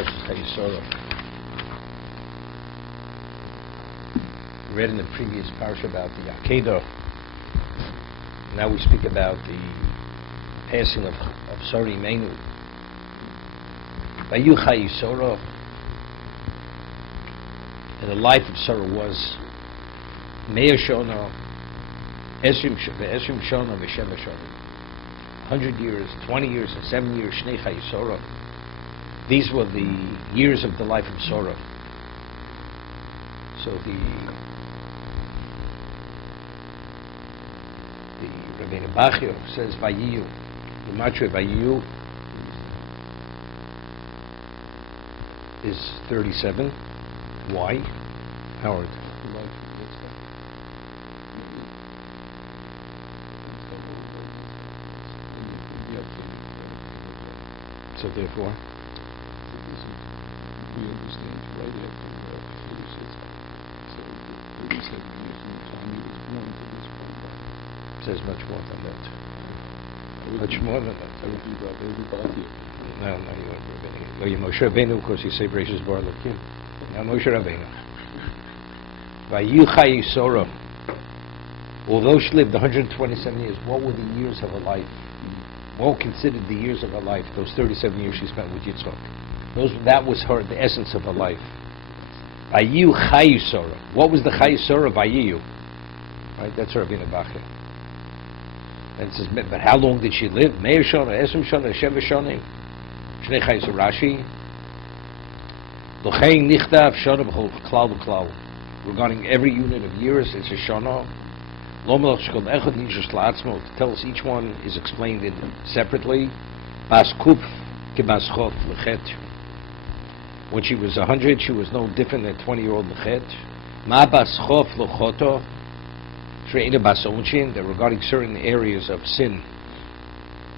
parshas Chayei Sarah. We read in the previous parsha about the Akedah. Now we speak about the passing of Sarah Imenu. Vayu Chayei Sarah, and the life of Sarah was Me'ah Shana, Esrim Shana, V'Sheva Shana. 100 years, 20 years, and 7 years, Shnei Chayei Sarah. These were the years of the life of Sarah. So the Rabbi Bachio says Vayiyu, the Matre Vayiyu is 37. Why? Howard. So therefore, we understand right after 36. So 37 years from the time he was born to this point. it says much more than that. Much more than that. I would be about everybody. No, you won't be Rabbeinu. Oh, you Moshe Rabbeinu, of course, you say Bereshis Bar Elokim. Now Moshe Rabbeinu. Vayu Chayei Sarah. Although she lived 127 years, what were the years of her life? What were considered the years of her life? Those 37 years she spent with Yitzchak. That was the essence of her life. Vayu Chayei Sarah. What was the Chayei Sarah? Vayu. Right? That's Rabbeinu Bachya. And it says, but how long did she live? Me'ah Shana, Esrim Shana, Sheva Shana. Shnei Chumash Rashi. L'chein nichtav Shana b'chol klal b'klal. Regarding every unit of years, it's a Shana. Lo melech shekol echad yishush la'atzmo. To tell us each one is explained separately. Bas kuf kebas chot l'chet. When she was 100, she was no different than 20-year-old l'chet. Ma bas chof l'choto. Shreina bas onshin. That regarding certain areas of sin,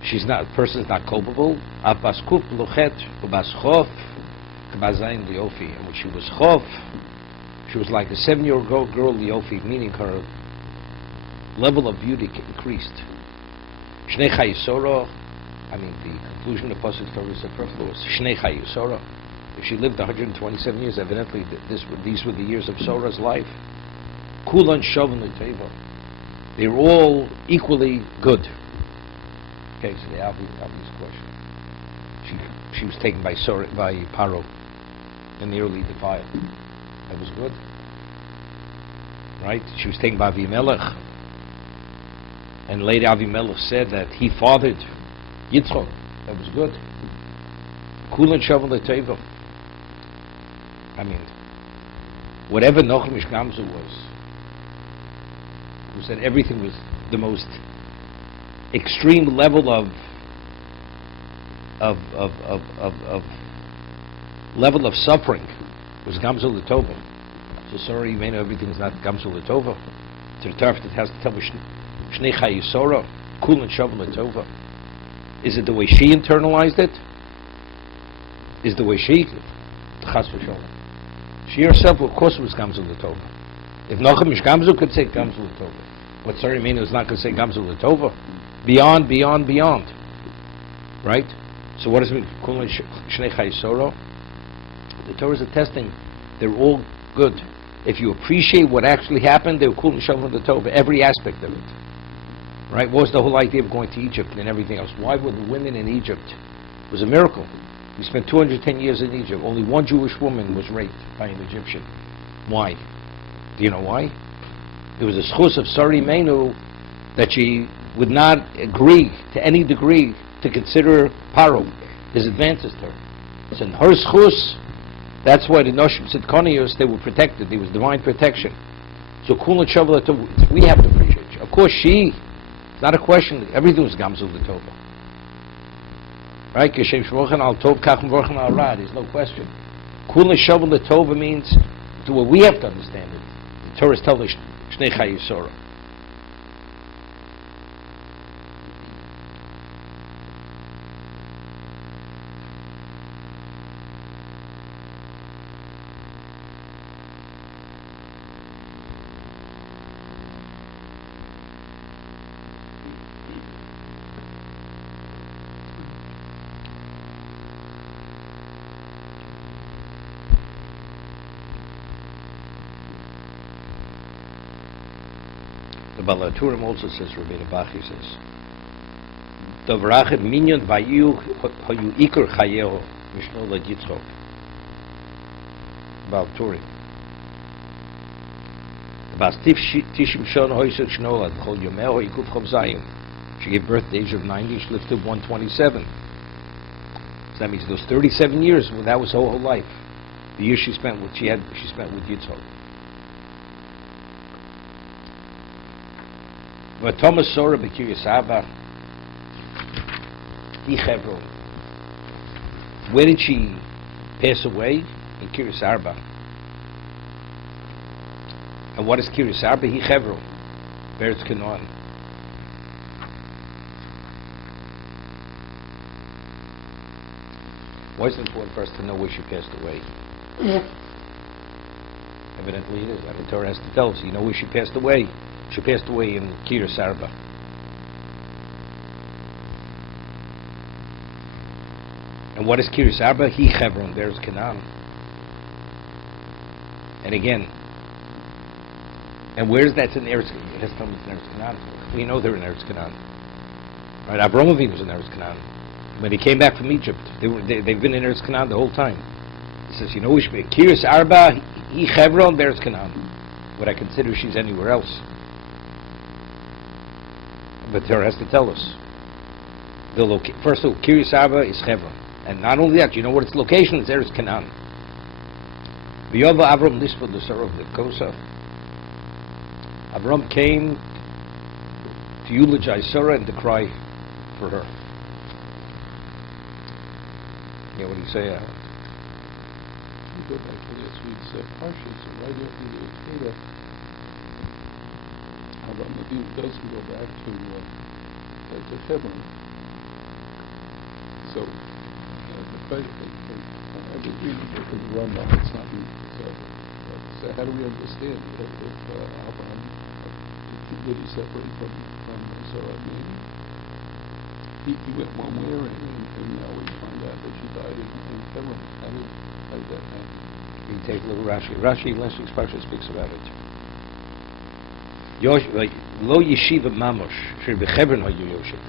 the person is not culpable. Av bas kuf l'chet u'bas chof kebas zayin liofi. And when she was chof, she was like a 7-year-old girl liofi, meaning her level of beauty increased. Shnei Chayei Sarah, the conclusion of the pasuk Torah superfluous. Shnei Chayei Sarah. If she lived 127 years, evidently these were the years of Sarah's life. Kulan Shavon L'Teva. They were all equally good. Okay, so the obvious question. She was taken by Paro in the early defile. That was good. Right? She was taken by Avimelech. And later Avimelech said that he fathered Yitzchak. That was good. Kulan Shavon L'Teva. Whatever Nochmish Gamzu was, who said everything was the most extreme level of suffering, was Gamzu L'Tova. So sorry, you may know everything is not Gamzu L'Tova. To the turf that has to tell me Shnei Chayei Sarah, Kulan Shavon L'Tova. Is it the way she internalized it? Is the way she Chas v'Sholem? She herself, of course, was Gamzu L'Tova. If Nochmish Gamzu could say Gamzu L'Tova, what Sarah Imenu is not going to say Gamzu L'Tova? Beyond. Right? So what does it mean? Kulan Shnei Chayei Sarah? The Torah is attesting they're all good. If you appreciate what actually happened, they were Kulan Shavon L'Tova, every aspect of it. Right? What was the whole idea of going to Egypt and everything else? Why were the women in Egypt? It was a miracle. We spent 210 years in Egypt. Only one Jewish woman was raped by an Egyptian. Why? Do you know why? It was a schus of Sarah Imenu that she would not agree to any degree to consider Paro his advances to her. So in her schus, that's why the Noshim Tzidkonius, they were protected. There was divine protection. So Kulan Shavon L'Tova, we have to appreciate it. Of course, it's not a question. Everything was Gamzu L'Tova. Right? There's no question. Kulan Shavon L'Tova means, to what we have to understand it, the Torah is telling us Shnei Chayei Sarah. The Balaturim also says, Rabbi Bachi says, Davrachem minyan vayu hayu ikar chayeo mishno l'yitzchok. Balaturim. Bastif tishim shon hoysek shnolad chol yomeo ikuf chomzayim. She gave birth at the age of 90. She lived to 127. So that means those 37 years. Well, that was her whole life. The years she spent with Yitzchok. But Thomas Sora B'Kiryas Arba, Hi Chevron. Where did she pass away? In Kiryas Arba. And what is Kiryas Arba? Hi Chevron. Beretz Canaan. Why is it important for us to know where she passed away? Evidently it is. The Torah has to tell us. You know where she passed away? She passed away in Kiryas Arba. And what is Kiryas Arba? Hi Chevron. There's Canaan. And again, and where's that in Eretz Canaan? It has to tell me it's in Eretz Canaan. We know they're in Eretz Canaan. Right? Avraham Avinu was in Eretz Canaan. When he came back from Egypt, they've been in Eretz Canaan the whole time. He says, you know, Kiryas Arba, Hi Chevron, there's Canaan. Would I consider she's anywhere else? But Torah has to tell us. First of all, Kiryas Arba is Chevron. And not only that, you know what its location is? There is Canaan. V'yova Avram Lispa the Sarah of the Kosa. Avram came to eulogize Sarah and to cry for her. Yeah, what do you say? We go back to this week's parshas, so right after the Torah, Avraham Avinu doesn't go back to Hebron. So, I was reading it in the Rambam, it's not me. So how do we understand if Avraham did he separate from Sarah? Maybe he went one way, and now we find out that she died in Hebron. How did that happen? We take a little Rashi. Rashi, last week's parsha, speaks about it. Lo yeshiva mamosh shir b'Hebron hayu yoshev.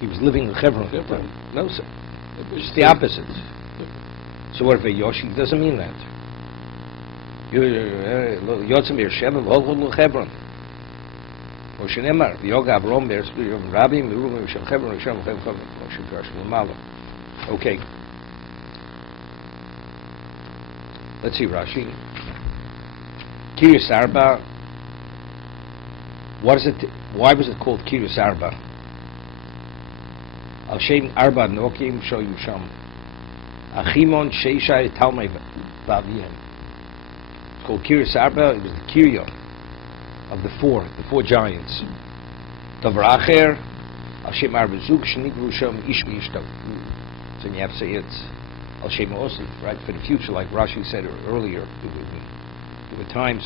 He was living in Hebron at the time. No, sir. It's the opposite. So what if a Yoshi doesn't mean that? Yotzim Yerushalayim v'holchol Hebron. Or shenemar v'yoga Avrom be'eretz Rabbi Meruvim v'shem Hebron v'shem Hebron v'shem Parashim L'malo. Okay. Let's see Rashi. Kiryas Arba. What is it? Why was it called Kiryas Arba? Al Shem Arba Nokim Shoyu Sham. Achimon Sheishai Talmei V'Avihem. It's called Kiryas Arba. It was the Kirya of the four giants. Davracher Al Shem Arba Zug Shnigru Sham Ishmi Ishtav. So you have to say it's Al Shem Osif, right? For the future, like Rashi said earlier, there were times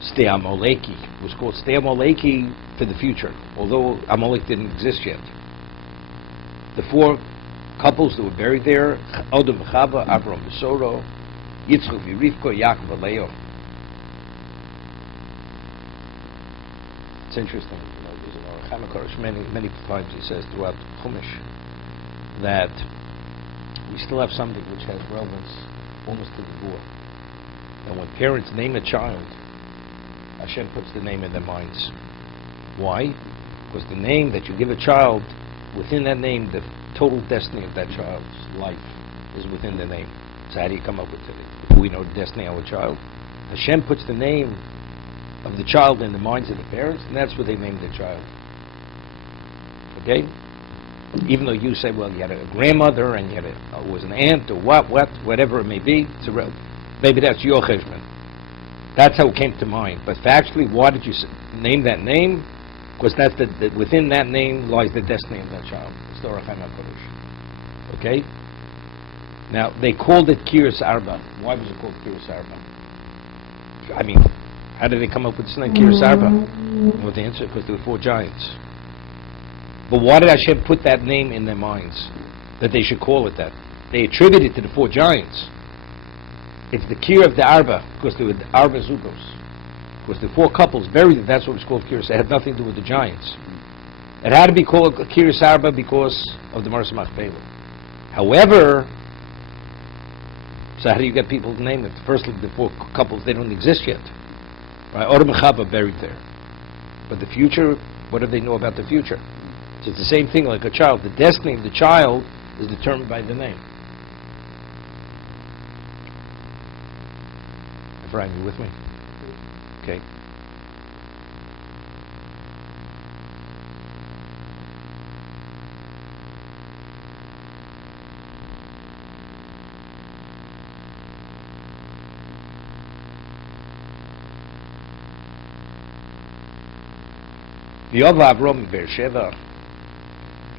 Stei Amaleki was called Stei Amaleki for the future, although Amalek didn't exist yet. The four couples that were buried there, Odom Chava, Avram Besoro, Yitzchak Rivka, Yaakov and Leo. It's interesting, there's an Hamakarish many times he says throughout Chumash that we still have something which has relevance almost to the war. And when parents name a child, Hashem puts the name in their minds. Why? Because the name that you give a child, within that name, the total destiny of that child's life is within the name. So how do you come up with it? If we know the destiny of a child, Hashem puts the name of the child in the minds of the parents, and that's what they named the child. Okay? Even though you say, well, you had a grandmother, and you had was an aunt, or whatever it may be, maybe that's your cheshbon. That's how it came to mind. But factually, why did you name that name? Because that's within that name lies the destiny of that child. Okay? Now, they called it Kiryas Arba. Why was it called Kiryas Arba? I mean, how did they come up with this name, Kiryas Arba? Well, the answer, because there were four giants. But why did Hashem put that name in their minds? That they should call it that? They attribute it to the four giants. It's the Kir of the Arba, because there were the Arba Zugos. Because the four couples buried it, that's what it's called Chayei Sarah. It had nothing to do with the giants. It had to be called Chayei Sarah because of the Maras Machpelah. However, so how do you get people to name it? Firstly, the four couples, they don't exist yet. Right? Or Mechaba buried there. But the future, what do they know about the future? So it's the same thing like a child. The destiny of the child is determined by the name. Brian, you with me? Okay. V'yov Avram Be'er Sheva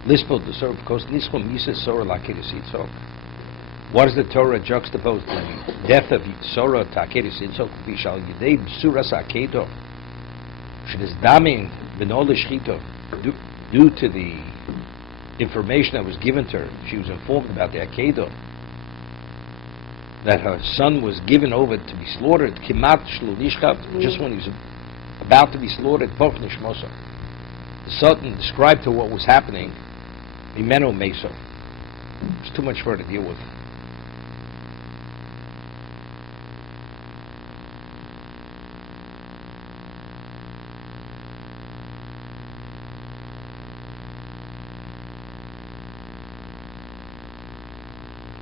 Lispod the Sorah because Lispod Misa Sorah Lakeres Yitzchok. What does the Torah juxtapose the death of Sorah Takeres Yitzchok V'shal Yidei B'suras Akedo Sh'nis Daming B'nol L'Shchito due to the information that was given to her. She was informed about the Akedo, that her son was given over to be slaughtered Kimat Shlu Nishkav, just when he was about to be slaughtered Poch Nishmosa. The Sultan described to her what was happening, Imeno Meso. It's too much for her to deal with.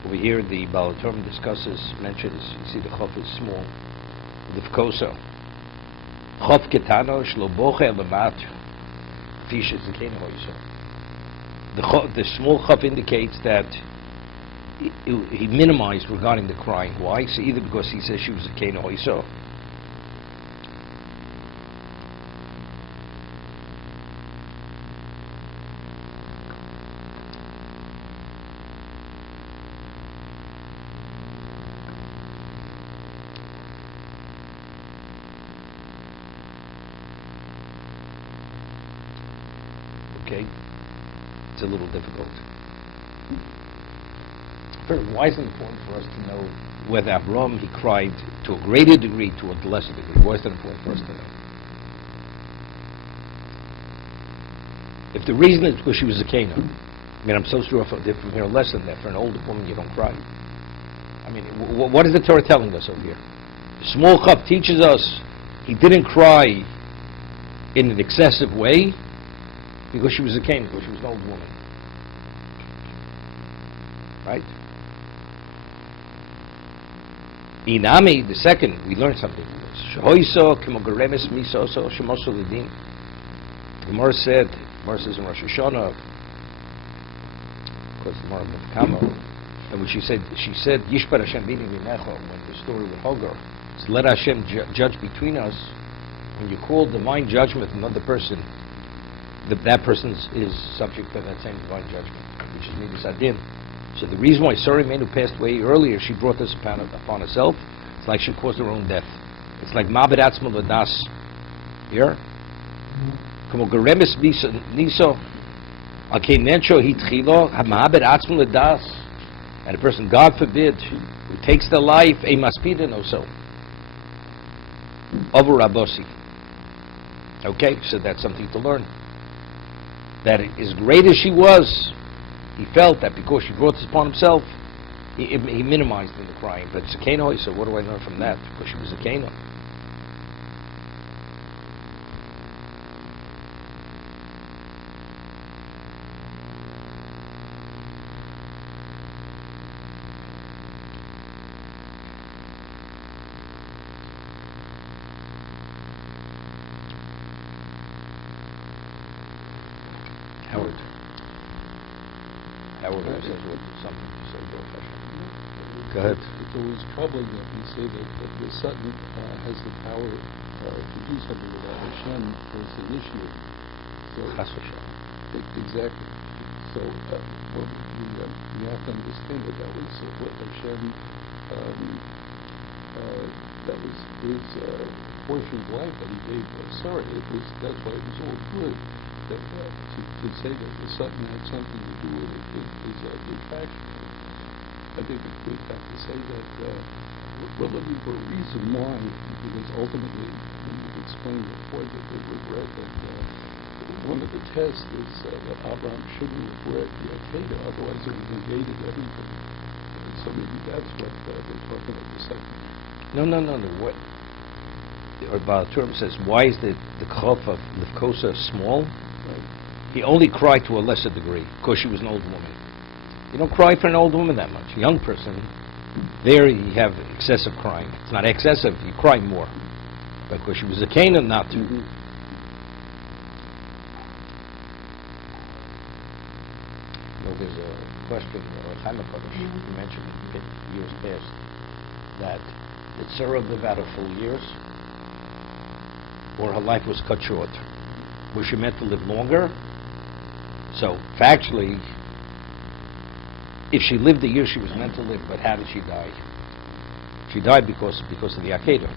Over here, the Baal Torah mentions, you see the Chof is small, the Fkoso. Chof Ketano Shlo Boche B'mat. The small chaf indicates that he minimized regarding the crying. Why? So either because he says she was a Kena Hoiso. Okay, it's a little difficult. Why is it important for us to know whether Avram, he cried to a greater degree, to a lesser degree? Why is that important for us to know? If the reason is because she was a Cana, I mean, I'm so sure from here a lesson that for an older woman you don't cry. I mean, what is the Torah telling us over here? The small cup teaches us he didn't cry in an excessive way, because she was a Cana, because she was an old woman. Right? Inami, the second, we learned something from this. Shehoiso kemogaremes misoso shemoso lidin. The Gemara said, Gemara says in Rosh Hashanah, of course, the Gemara of Kamo, and when she said, Yishbar Hashem bini minecho, when the story with Hagar, so let Hashem judge between us. When you call divine judgment another person, that person is subject to that same divine judgment, which is Midas Adin. So the reason why Sarah who passed away earlier, she brought this upon herself. It's like she caused her own death. It's like Ma'abed Atzma L'das. Here? Como Geremes Niso Alkei Nensho Hitchilo Ma'abed Atzma L'das. And a person, God forbid, who takes the life, a maspida no so. Over Rabosi. Okay, so that's something to learn. That as great as she was, he felt that because she brought this upon himself, he minimized in the crying. But it's a Cana, so what do I learn from that? Because she was a Cana. Howard has something to say. Go ahead. It's always troubling that we say that the Satan has the power to do something without Hashem as the initiator. So, exactly. So we have to understand that was what Hashem, that was his portion of life that he gave Sarah. That's why it was all good. That, to say that the Satan had something to do with it is a detraction. I think we'd have to say that we're looking for a reason why, because ultimately, when you explain the point that they regret that one of the tests is that Abraham shouldn't regret Kedah, otherwise it would have negated everything. And so maybe that's what they're talking about the second. No. What? Or Baal Turim says, why is the chof of Lefkosa small? Right. He only cried to a lesser degree because she was an old woman. You don't cry for an old woman that much. A young person, there you have excessive crying. It's not excessive, you cry more. Because she was a Canaan, not to. Mm-hmm. Well, there's a question, you mentioned it years past, that did Sarah live out her full years? Or her life was cut short? Was she meant to live longer? So, factually, if she lived the year she was meant to live, but how did she die? She died because of the Akedah.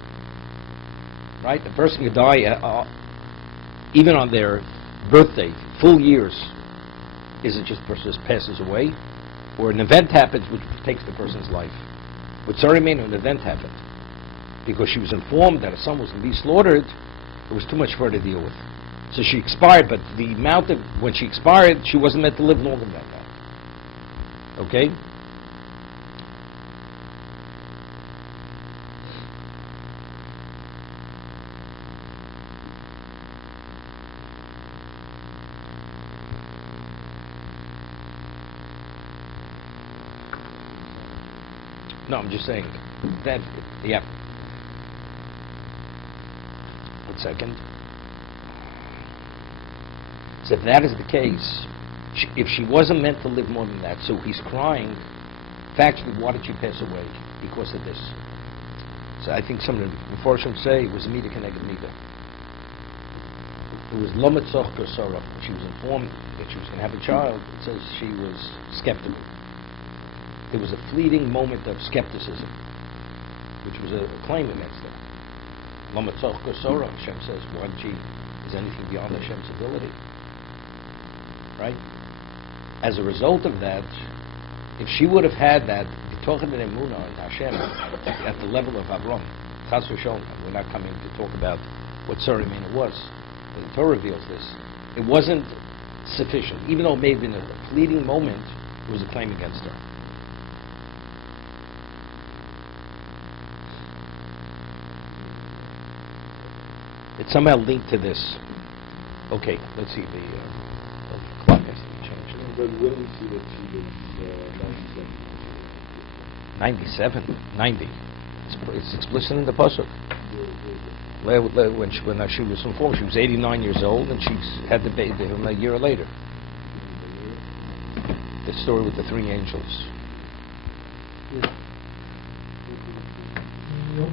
Right? A person could die even on their birthday, full years. Is it just the person just passes away? Or an event happens which takes the person's life? With Sarah, an event happened. Because she was informed that her son was going to be slaughtered, it was too much for her to deal with. So she expired, but the amount of, when she expired, she wasn't meant to live longer than that. Okay? No, I'm just saying that, yeah. 1 second. So if that is the case, if she wasn't meant to live more than that, so he's crying, factually, why did she pass away? Because of this. So I think some of the Mepharshim say it was a Mida Keneged Mida. It was Lometzoch Sarah. She was informed that she was going to have a child. It says she was skeptical. There was a fleeting moment of skepticism, which was a claim against her. Lometzoch Sarah, Hashem says, why did she, is anything beyond Hashem's ability? Right? As a result of that, if she would have had that B'tochen and Emunah in Hashem at the level of Avram, Chas v'Sholom, we're not coming to talk about what Sarah was, but the Torah reveals this. It wasn't sufficient. Even though it may have been a fleeting moment, it was a claim against her. It's somehow linked to this. Okay, let's see the clock has to be changed. But when we see that she was 97, 90. It's explicit in the pasuk. When she was informed, she was 89 years old, and she had the baby a year later. The story with the 3 angels. Yeah.